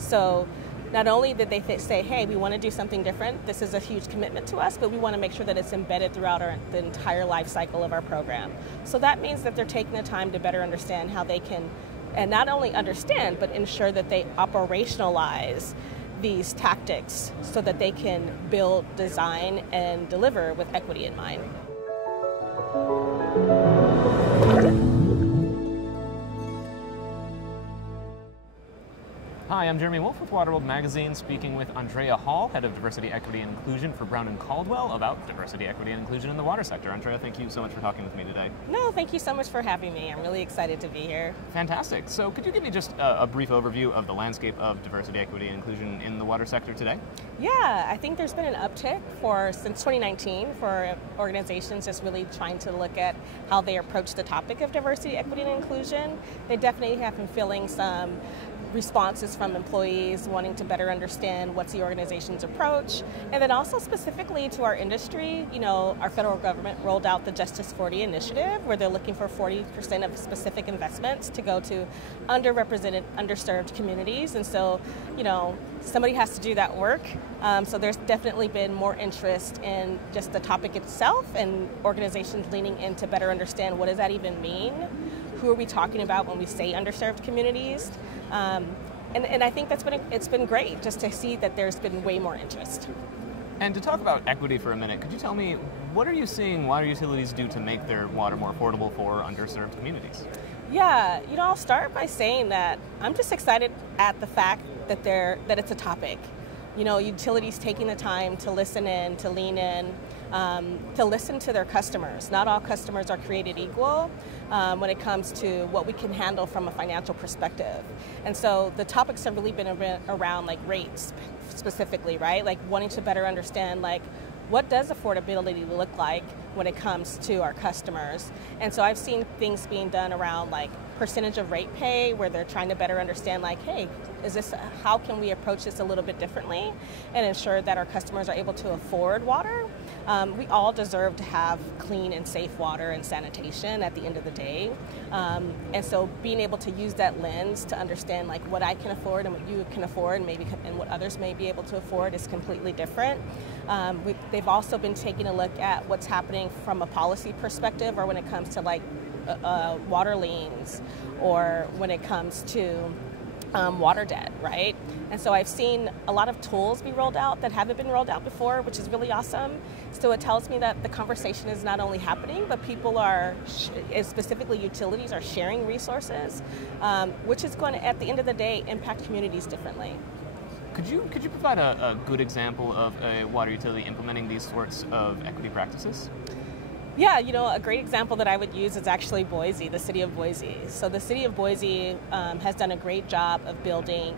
So not only did they say, hey, we want to do something different, this is a huge commitment to us, but we want to make sure that it's embedded throughout the entire life cycle of our program. So that means that they're taking the time to better understand how they can, and not only understand, but ensure that they operationalize these tactics so that they can build, design, and deliver with equity in mind. Hi, I'm Jeremy Wolf with Waterworld Magazine, speaking with Andrea Hall, Head of Diversity, Equity, and Inclusion for Brown and Caldwell, about diversity, equity, and inclusion in the water sector. Andrea, thank you so much for talking with me today. No, thank you so much for having me. I'm really excited to be here. Fantastic. So could you give me just a brief overview of the landscape of diversity, equity, and inclusion in the water sector today? Yeah, I think there's been an uptick since 2019 for organizations just really trying to look at how they approach the topic of diversity, equity, and inclusion. They definitely have been feeling some responses from employees wanting to better understand what's the organization's approach, and then also specifically to our industry. Our federal government rolled out the Justice 40 initiative, where they're looking for 40% of specific investments to go to underrepresented, underserved communities, and so somebody has to do that work. So there's definitely been more interest in just the topic itself, and organizations leaning in to better understand what does that even mean. Who are we talking about when we say underserved communities? And I think it's been great just to see that there's been way more interest. And to talk about equity for a minute, could you tell me, what are you seeing water utilities do to make their water more affordable for underserved communities? Yeah, I'll start by saying that I'm just excited at the fact that it's a topic. Utilities taking the time to listen in, to lean in, to listen to their customers. Not all customers are created equal when it comes to what we can handle from a financial perspective. And so the topics have really been around like rates specifically, right? Like wanting to better understand what does affordability look like when it comes to our customers. And so I've seen things being done around percentage of rate pay, where they're trying to better understand hey, how can we approach this a little bit differently and ensure that our customers are able to afford water. We all deserve to have clean and safe water and sanitation at the end of the day. And so being able to use that lens to understand what I can afford and what you can afford and what others may be able to afford is completely different. They've also been taking a look at what's happening from a policy perspective, or when it comes to water liens, or when it comes to water debt, right? And so I've seen a lot of tools be rolled out that haven't been rolled out before, which is really awesome. So it tells me that the conversation is not only happening, but people are, specifically utilities, are sharing resources, which is going to, at the end of the day, impact communities differently. Could you provide a good example of a water utility implementing these sorts of equity practices? Yeah, a great example that I would use is actually Boise, the city of Boise. So the city of Boise has done a great job of building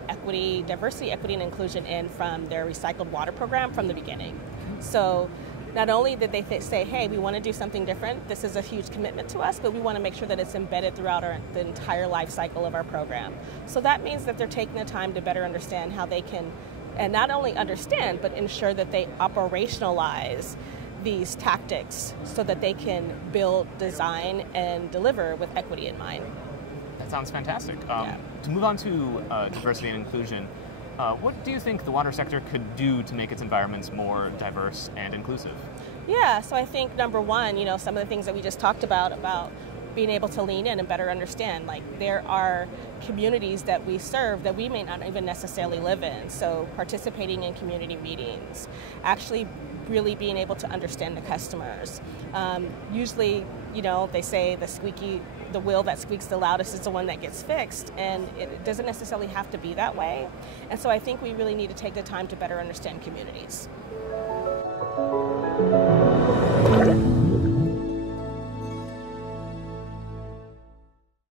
diversity, equity, and inclusion in from their recycled water program from the beginning. So not only did they say, hey, we want to do something different, this is a huge commitment to us, but we want to make sure that it's embedded throughout the entire life cycle of our program. So that means that they're taking the time to better understand how they can, and not only understand, but ensure that they operationalize these tactics so that they can build, design, and deliver with equity in mind. That sounds fantastic. Yeah. To move on to diversity and inclusion, what do you think the water sector could do to make its environments more diverse and inclusive? Yeah, so I think number one, some of the things that we just talked about being able to lean in and better understand. There are communities that we serve that we may not even necessarily live in. So participating in community meetings, actually really being able to understand the customers. Usually, they say the wheel that squeaks the loudest is the one that gets fixed, and it doesn't necessarily have to be that way. And so I think we really need to take the time to better understand communities.